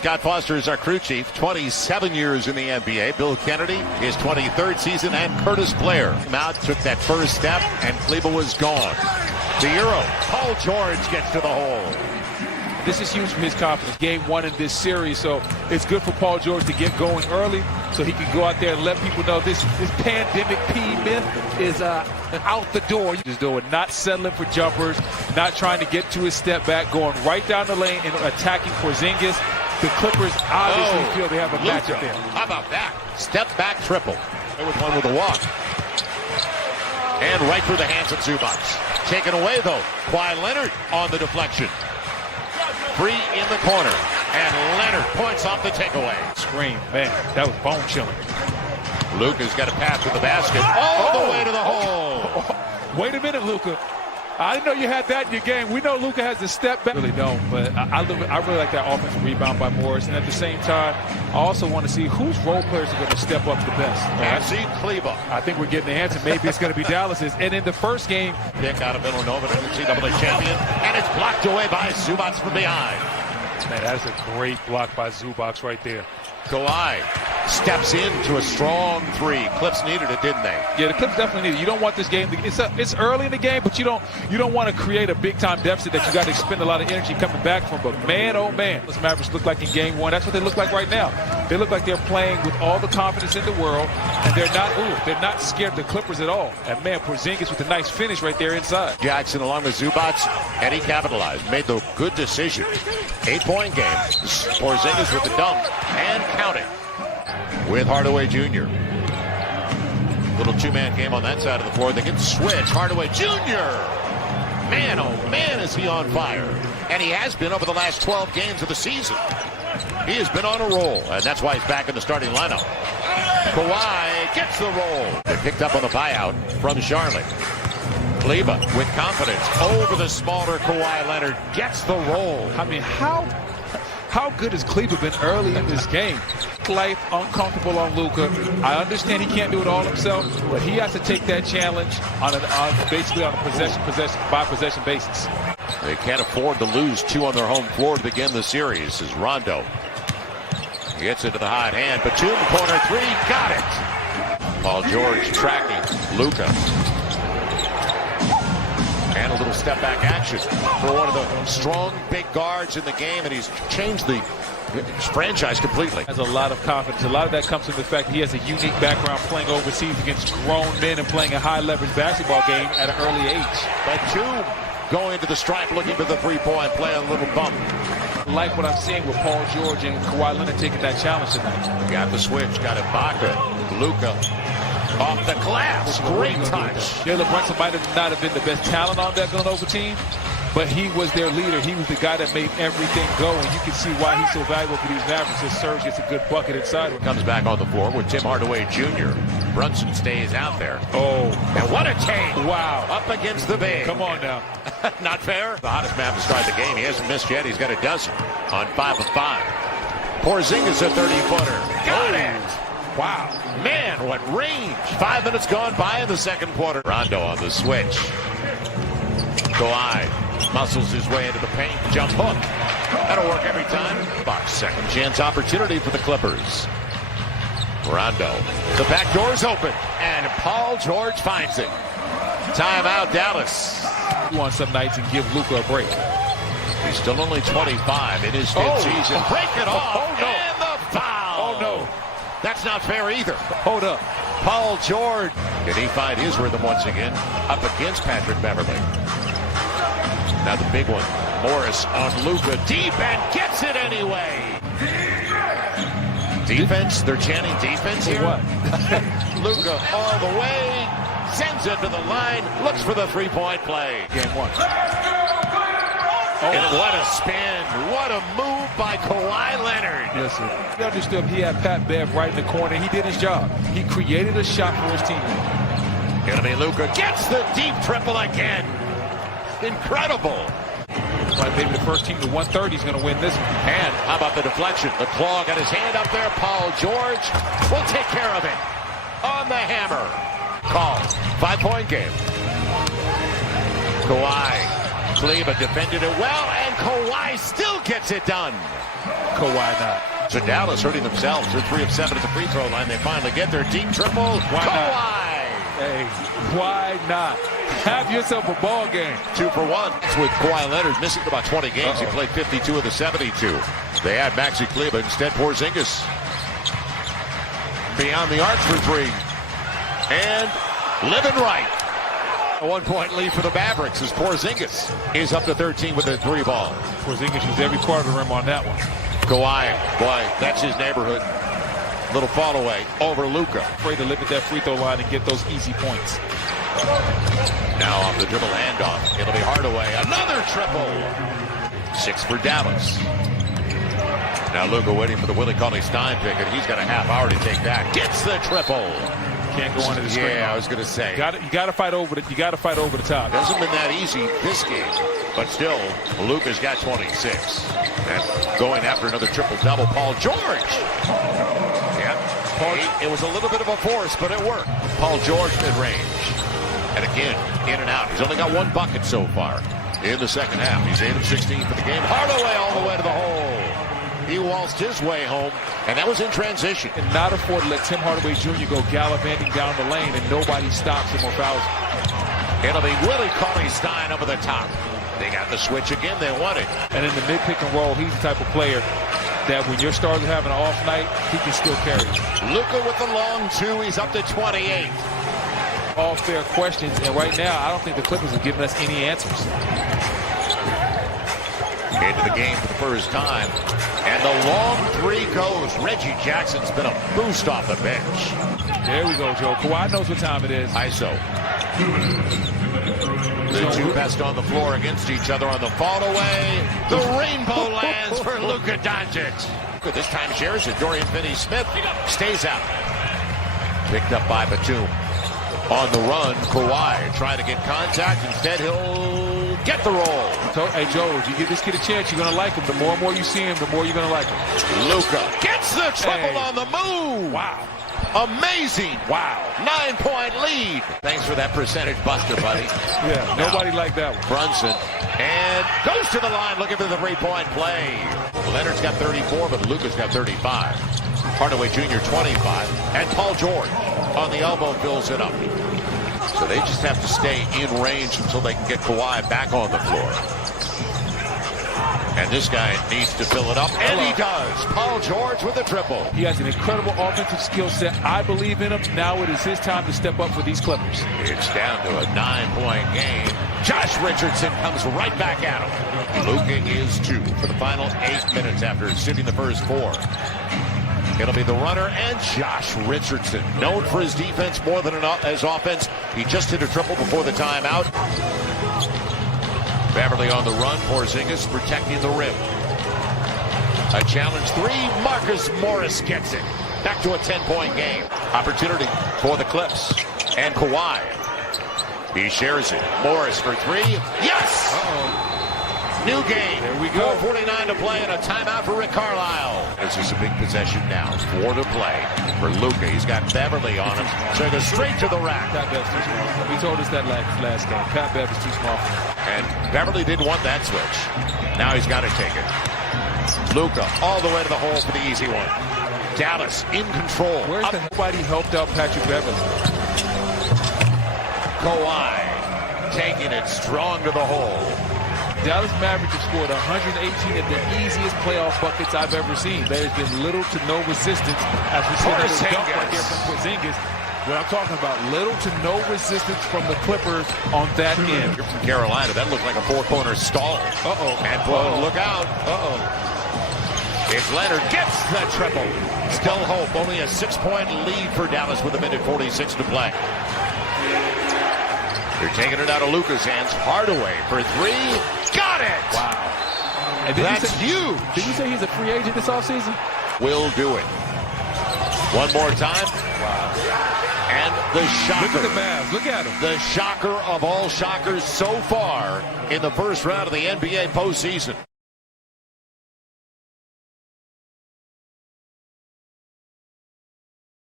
Scott Foster is our crew chief, 27 years in the NBA. Bill Kennedy, his 23rd season, and Curtis Blair. Out took that first step, and Kleber was gone. The Euro, Paul George gets to the hole. This is huge for his confidence. Game one in this series, so it's good for Paul George to get going early so he can go out there and let people know this pandemic P myth is out the door. Just doing, not settling for jumpers, not trying to get to his step back, going right down the lane and attacking Porzingis. The Clippers obviously feel they have a matchup there. How about that? Step back triple. With one with a walk. And right through the hands of Zubac. Taken away, though. Kawhi Leonard on the deflection. Free in the corner. And Leonard points off the takeaway. Scream, man, that was bone chilling. Luka's got a pass to the basket. All the way to the hole. Wait a minute, Luka. I didn't know you had that in your game. We know Luka has to step back. I really don't, but I really like that offensive rebound by Morris. And at the same time, I also want to see whose role players are going to step up the best. Maxi Kleber. I think we're getting the answer. Maybe it's going to be Dallas's. And in the first game, pick out of Villanova, the NCAA champion, and it's blocked away by Zubac from behind. Man, that is a great block by Zubac right there. Kawhi steps into a strong three. Clips needed it, didn't they? Yeah, the Clips definitely needed it. You don't want this game. It's early in the game, but you don't want to create a big-time deficit that you got to expend a lot of energy coming back from. But man, oh man, those Mavericks look like in game one. That's what they look like right now. They look like they're playing with all the confidence in the world, and they're not scared of the Clippers at all. And man, Porzingis with a nice finish right there inside. Jackson along with Zubac, and he capitalized. Made the good decision. 8-point game. Porzingis with the dunk and counting. With Hardaway Jr. Little two-man game on that side of the floor. They get switch. Hardaway Jr. Man, oh man, is he on fire. And he has been over the last 12 games of the season. He has been on a roll, and that's why he's back in the starting lineup. Kawhi gets the roll. They picked up on the buyout from Charlotte. Kleber with confidence over the smaller Kawhi Leonard gets the roll. I mean, how good has Kleber been early in this game? Life uncomfortable on Luka. I understand he can't do it all himself, but he has to take that challenge basically on a possession basis. They can't afford to lose two on their home floor to begin the series. As Rondo gets into the hot hand. Batum corner three, got it. Paul George tracking Luka. And a little step back action for one of the strong big guards in the game, and he's changed the franchise completely. Has a lot of confidence. A lot of that comes from the fact that he has a unique background playing overseas against grown men and playing a high leverage basketball game at an early age. Batum going to the stripe, looking for the three-point play, a little bump. Like what I'm seeing with Paul George and Kawhi Leonard taking that challenge tonight. Got the switch, got Ibaka, Luka. Off the glass, great touch. Jalen Brunson might not have been the best talent on that Villanova team, but he was their leader. He was the guy that made everything go, and you can see why he's so valuable for these Mavericks. His surge gets a good bucket inside. Comes back on the floor with Tim Hardaway Jr. Brunson stays out there. Oh, and what a take. Wow. Up against the big. Come on now. Not fair. The hottest man to start the game. He hasn't missed yet. He's got a dozen on 5 of 5. Porzingis a 30-footer. Got it. Wow. Man, what range. 5 minutes gone by in the second quarter. Rondo on the switch. Kawhi muscles his way into the paint. Jump hook. That'll work every time. Box second chance opportunity for the Clippers. Rondo. The back door's open. And Paul George finds it. Timeout, Dallas. You want some nights and give Luka a break. He's still only 25 in his fifth season. Break it off. Oh, no. And the foul. Oh, no. That's not fair either. Hold up. Paul George. Can he find his rhythm once again? Up against Patrick Beverley. Now the big one. Morris on Luka. Deep and gets it anyway. Defense? They're chanting defense here? What? Luka all the way. Sends it to the line. Looks for the three-point play. Game one. And what a spin. What a move by Kawhi Leonard. Yes, sir. He understood he had Pat Bev right in the corner. He did his job. He created a shot for his team. Gonna be Luka. Gets the deep triple again. Incredible. Like maybe the first team to 130 is going to win this one. And how about the deflection? The claw got his hand up there. Paul George will take care of it. On the hammer. Call. 5-point game. Kawhi Kleber defended it well, and Kawhi still gets it done. Kawhi not. So Dallas hurting themselves. They're 3 of 7 at the free throw line. They finally get their deep triple. Why Kawhi! Not? Hey, why not? Have yourself a ball game. 2 for 1. It's with Kawhi Leonard missing about 20 games. He played 52 of the 72. They had Maxi Kleber instead. Porzingis beyond the arc for 3. And living right. A 1-point lead for the Mavericks as Porzingis is up to 13 with a 3 ball. Porzingis used every part of the rim on that one. Kawhi, boy, that's his neighborhood. Little fall away over Luka. Afraid to live at that free throw line and get those easy points. Now off the dribble handoff. It'll be Hardaway. Another triple. 6 for Dallas. Now Luka waiting for the Willie Cauley-Stein pick, and he's got a half hour to take that. Gets the triple. Can't go under the screen. Yeah, I was going to say. You got to fight over the. You got to fight over the top. Hasn't been that easy this game, but still, Luka's got 26. And going after another triple-double, Paul George. Yeah, it was a little bit of a force, but it worked. Paul George mid-range. And again, in and out. He's only got 1 bucket so far in the second half. He's 8 of 16 for the game. Hardaway all the way to the hole. He waltzed his way home, and that was in transition. And not afford to let Tim Hardaway Jr. go gallivanting down the lane, and nobody stops him or fouls him. It'll be Willie Cauley-Stein over the top. They got the switch again. They want it. And in the mid-pick and roll, he's the type of player that when your stars are having an off night, he can still carry you. Luka with the long 2. He's up to 28. All fair questions, and right now, I don't think the Clippers have given us any answers. Into the game for the first time. And the long 3 goes. Reggie Jackson's been a boost off the bench. There we go, Joe. Kawhi knows what time it is. ISO. The 2 best on the floor against each other on the fall away. The rainbow lands for Luka Doncic. This time shares it. Dorian Finney-Smith stays out. Picked up by Batum. On the run, Kawhi trying to get contact. Instead, he'll get the roll. Hey, Joe, if you give this kid a chance, you're going to like him. The more and more you see him, the more you're going to like him. Luka gets the triple on the move. Wow. Amazing. Wow. 9-point lead. Thanks for that percentage buster, buddy. Yeah, nobody liked that one. Brunson. And goes to the line looking for the 3-point play. Leonard's got 34, but Luka's got 35. Hardaway Jr. 25. And Paul George on the elbow fills it up. So they just have to stay in range until they can get Kawhi back on the floor. And this guy needs to fill it up, and he does. Paul George with a triple. He has an incredible offensive skill set. I believe in him. Now it is his time to step up for these Clippers. It's down to a 9-point game. Josh Richardson comes right back at him. Luka is 2 for the final 8 minutes after sitting the first 4. It'll be the runner and Josh Richardson, known for his defense more than his offense. He just hit a triple before the timeout. Beverly on the run. Porzingis protecting the rim. A challenge 3. Marcus Morris gets it. Back to a 10-point game. Opportunity for the Clips. And Kawhi. He shares it. Morris for 3. Yes! New game. There we go. 4:49 to play and a timeout for Rick Carlisle. This is a big possession now. 4 to play for Luka. He's got Beverly on him. So he goes straight to the rack. Pat Bev's too small. We told us that last game. Pat Bev is too small for him. And Beverly didn't want that switch. Now he's got to take it. Luka all the way to the hole for the easy one. Dallas in control. Where's the nobody helped out Patrick Beverly? Kawhi taking it strong to the hole. Dallas Mavericks have scored 118 of the easiest playoff buckets I've ever seen. There's been little to no resistance as we see that dunk right here from Porzingis. What I'm talking about, little to no resistance from the Clippers on that end. You're from Carolina. That looked like a 4-corner stall. And look out. It's Leonard gets the triple. Still hope. Only a 6-point lead for Dallas with 1:46 to play. They're taking it out of Luka's hands. Hardaway for 3. Got it! Wow. And that's huge. Did you say he's a free agent this offseason? Will do it. One more time. Wow. And the shocker. Look at the Mavs. Look at him. The shocker of all shockers so far in the first round of the NBA postseason.